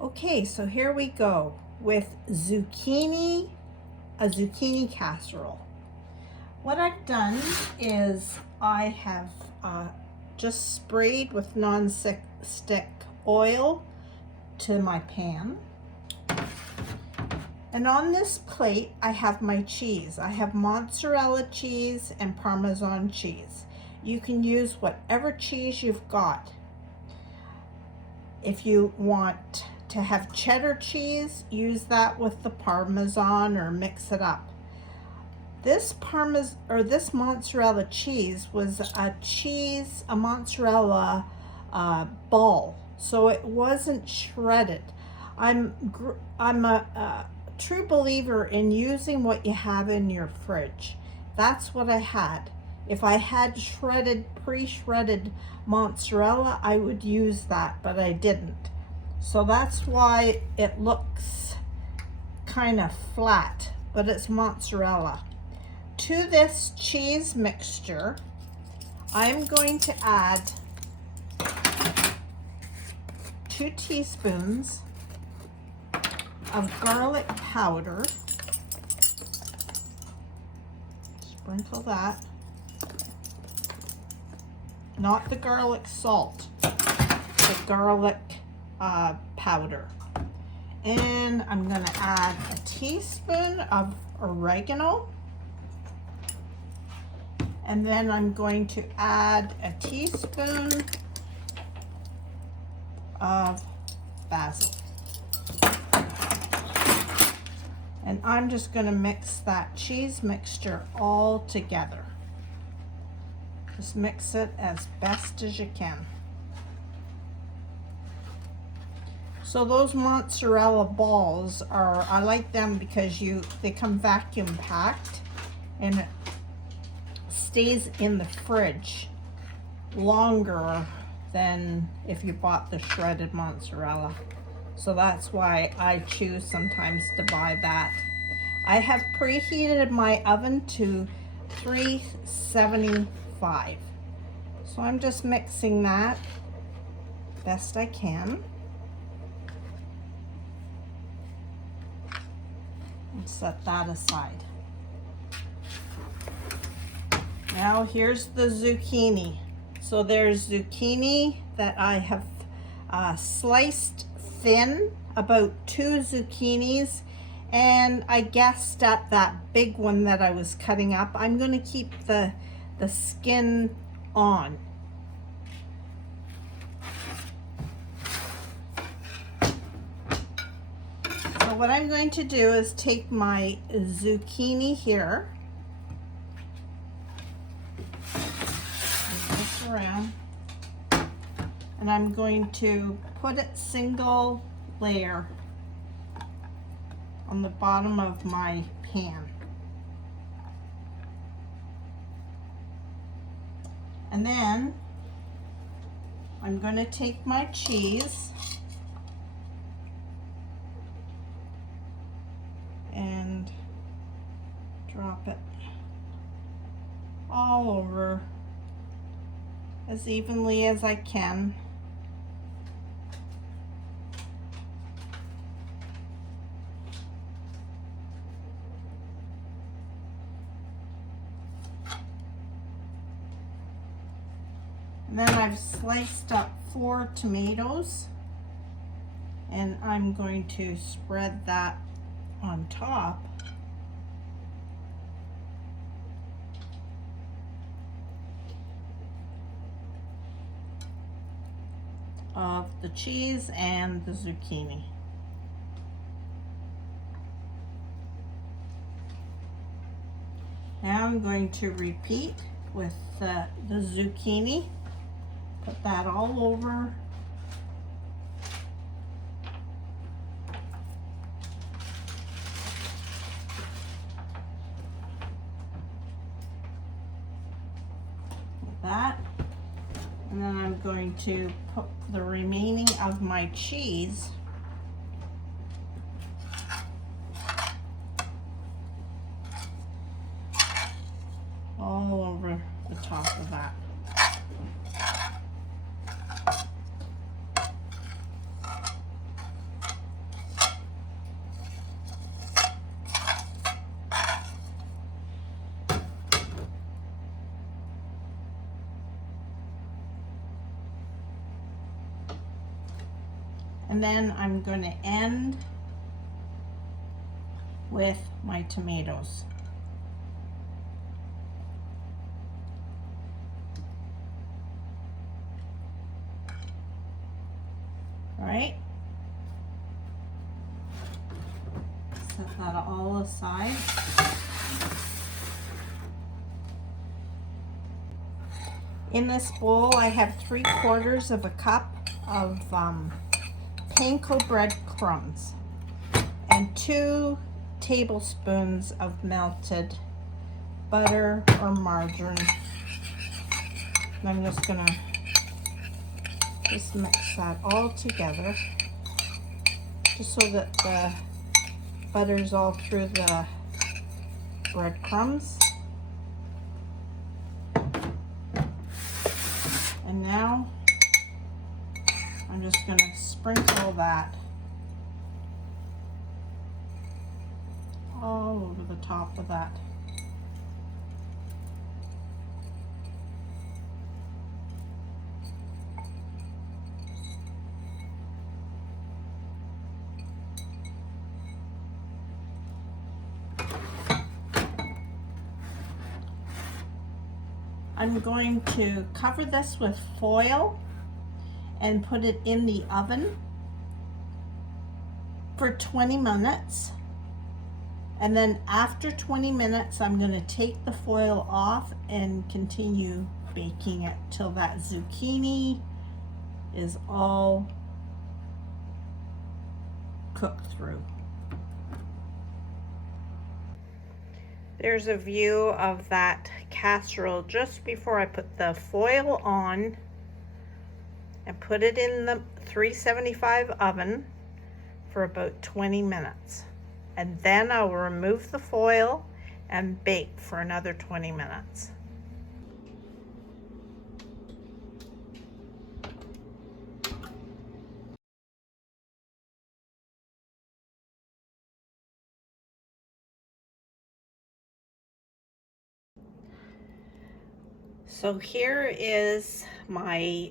Okay, so here we go with a zucchini casserole. What I've done is I have just sprayed with non-stick oil to my pan. And on this plate, I have my cheese. I have mozzarella cheese and Parmesan cheese. You can use whatever cheese you've got. If you want to have cheddar cheese, use that with the Parmesan or mix it up. This mozzarella cheese was a mozzarella ball, so it wasn't shredded. I'm a true believer in using what you have in your fridge. That's what I had. If I had pre-shredded mozzarella, I would use that, but I didn't. So that's why it looks kind of flat, but it's mozzarella. To this cheese mixture, I'm going to add 2 teaspoons of garlic powder. Sprinkle that. Not the garlic salt, the garlic powder. And I'm going to add a teaspoon of oregano. And then I'm going to add a teaspoon of basil. And I'm just going to mix that cheese mixture all together. Just mix it as best as you can. So those mozzarella balls I like them because they come vacuum packed and it stays in the fridge longer than if you bought the shredded mozzarella. So that's why I choose sometimes to buy that. I have preheated my oven to 375. So I'm just mixing that best I can. And set that aside. Now here's the zucchini. So there's zucchini that I have sliced thin, about 2 zucchinis, and I guessed at that big one that I was cutting up. I'm going to keep the skin on. So what I'm going to do is take my zucchini here, move this around, and I'm going to put it single layer on the bottom of my pan. And then I'm going to take my cheese and drop it all over as evenly as I can. And then I've sliced up 4 tomatoes, and I'm going to spread that on top of the cheese and the zucchini. Now I'm going to repeat with the zucchini. Put that all over. Like that. And then I'm going to put the remaining of my cheese all over the top of that. And then I'm going to end with my tomatoes. All right. Set that all aside. In this bowl, I have 3/4 of a cup of Panko bread crumbs and 2 tablespoons of melted butter or margarine. And I'm just gonna mix that all together, just so that the butter's all through the breadcrumbs. And now I'm just going to sprinkle that all over the top of that. I'm going to cover this with foil and put it in the oven for 20 minutes. And then after 20 minutes, I'm going to take the foil off and continue baking it till that zucchini is all cooked through. There's a view of that casserole just before I put the foil on and put it in the 375 oven for about 20 minutes. And then I'll remove the foil and bake for another 20 minutes. So here is my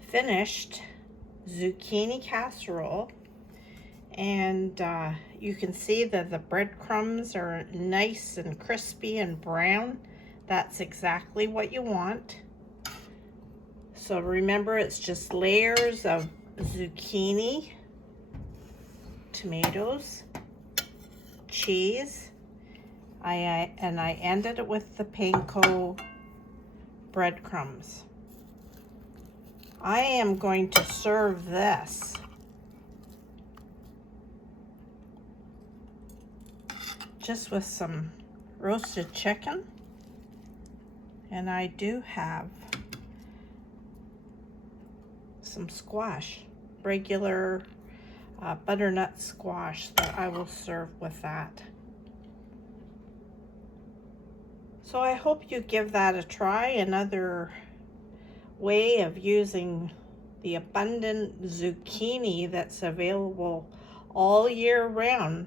finished zucchini casserole, and you can see that the breadcrumbs are nice and crispy and brown. That's exactly what you want. So remember, it's just layers of zucchini, tomatoes, cheese. I ended it with the Panko breadcrumbs. I am going to serve this just with some roasted chicken, and I do have some squash, regular butternut squash that I will serve with that. So I hope you give that a try. Another way of using the abundant zucchini that's available all year round,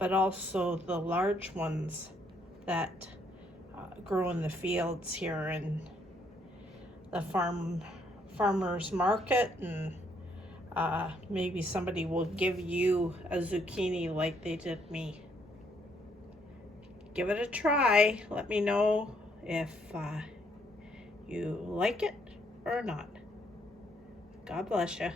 but also the large ones that grow in the fields here in the farmer's market, and maybe somebody will give you a zucchini like they did me. Give it a try. Let me know if you like it or not. God bless you.